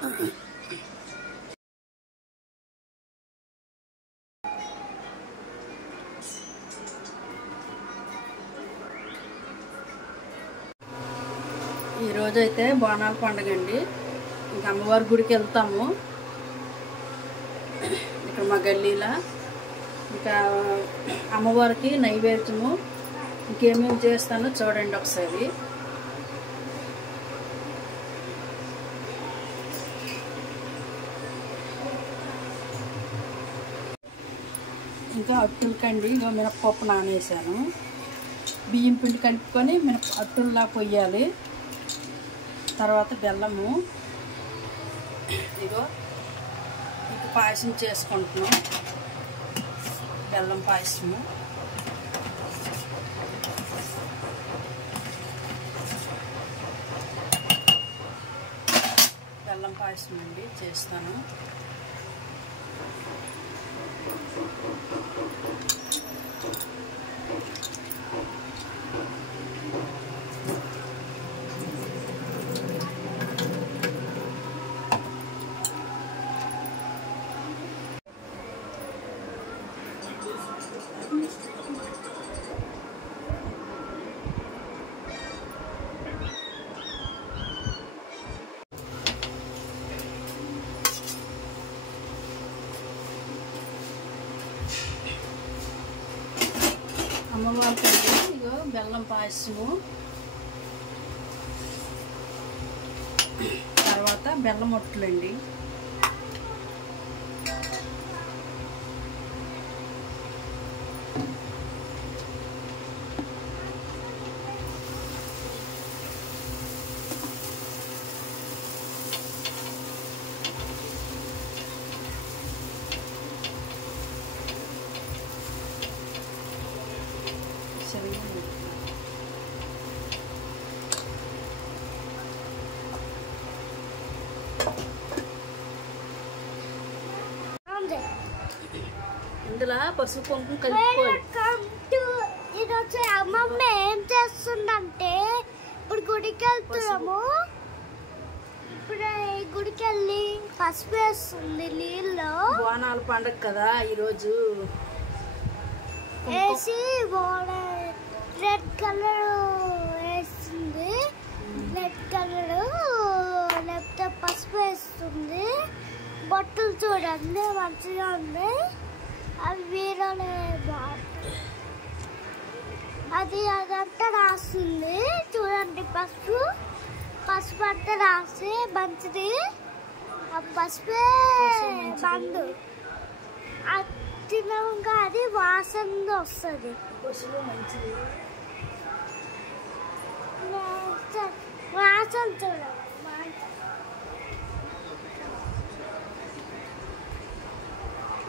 ఈరోజైతే బోనాల పండుగ అండి. ఇంకా అమ్మవారి గుడికి వెళ్తాము ఇక్కడ మా గల్లీలో. ఇంకా అమ్మవారికి నైవేద్యము ఇంకేమేమి చేస్తానో చూడండి ఒకసారి. ఇంకా అట్టులకండి ఇంకా మినపప్పు నానేసాను. బియ్యం పిండి కలుపుకొని అట్టుల్లా పొయ్యాలి. తర్వాత బెల్లము, ఇగో ఇంకా పాయసం చేసుకుంటున్నాం. బెల్లం పాయసము. బెల్లం పాయసం అండి చేస్తాను. అమ్మవారికి ఇగో బెల్లం పాయసము, తర్వాత బెల్లం ఒట్టులండి. ఇందులో పసుపు కుంకుమ కలుపుకోవాలి. ఈరోజు అమ్మమ్మ ఏం చేస్తుందంటే ఇప్పుడు గుడికి వెళ్తున్నాము. ఇప్పుడు గుడికి వెళ్ళి పసుపు వేస్తుంది నీళ్ళు. బోనాల పండుగ కదా ఈరోజు. వేసి రెడ్ కలర్ వేస్తుంది. రెడ్ కలర్ లేకపోతే పసుపు వేస్తుంది. బొట్టలు చూడండి మంచిగా ఉంది. అవి వీరలే అదంతా రాస్తుంది చూడండి. పసుపు అంతా రాసి మంచిది. ఆ పసుపే బందు తినగా అది వాసన వస్తుంది. వాసన చూడండి.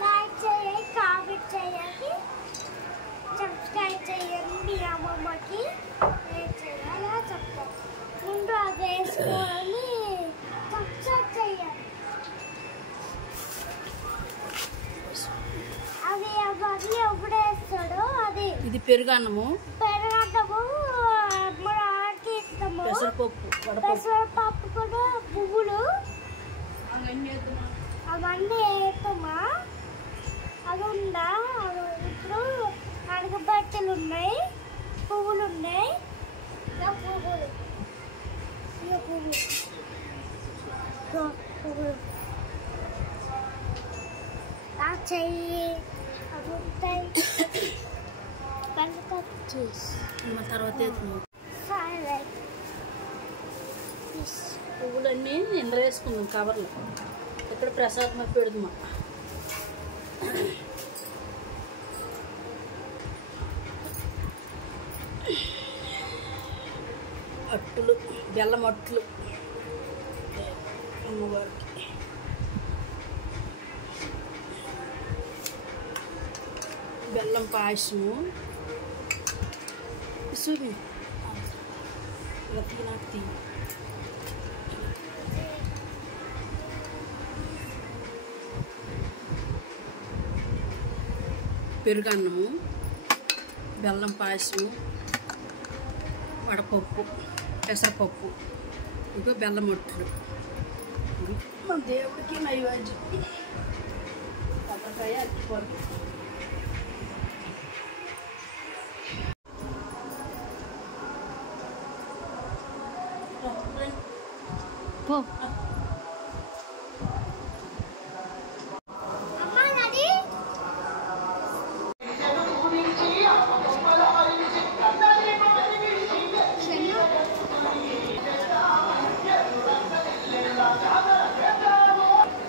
లైక్ చేయండి, కామెంట్ చేయండి, సబ్స్క్రైబ్ చేయండి. మీ అమ్మమ్మకి ఏం చేయాలో చెప్తాను. ముందు అది వేసుకొని సబ్స్క్రైబ్ చేయండి. అది అవన్నీ ఎప్పుడు వేస్తాడో అది. ఇది పెరుగన్నము. పెరుగన్నము మన ఆడికి ఇస్తాము. పెసరపప్పు కూడా పువ్వులు అవన్నీ వేస్తామా. అవి ఉందా? ఇప్పుడు అడగబట్టలు ఉన్నాయి, పువ్వులు ఉన్నాయి. పువ్వులు చెయ్యి అవి ఉంటాయి. తర్వాత పువ్వులన్నీ ఇందులో వేసుకుందాం కవర్లు. ఇక్కడ ప్రసాదం పెడుదామా. అట్టులు, బెల్లం అట్లు అమ్మవారికి. బెల్లం పాయసము చూపి నాకు తీ. పెరుగన్నము, బెల్లం పాయసము, వడపప్పు, పెసరపప్పు, ఇంకా బెల్లం ఒట్లు. మన దేవుడికి నైవేద్యం కొబ్బరికాయ అరటిపండు. పో అమ్మా డాడీ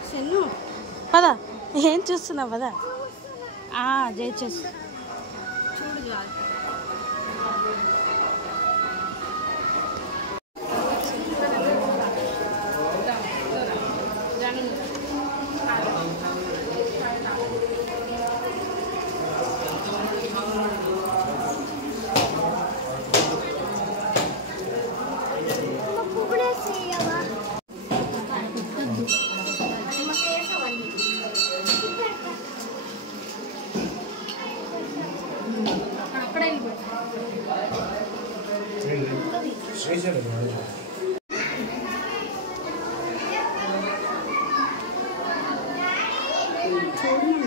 సెన్ను పద ఏం చూస్తున్నావు పద జయచేసి చూడు జాగ్రత్త. అమ్మ పువ్వులు వేసేయవా అక్కడే శ్రీశైలం చూడు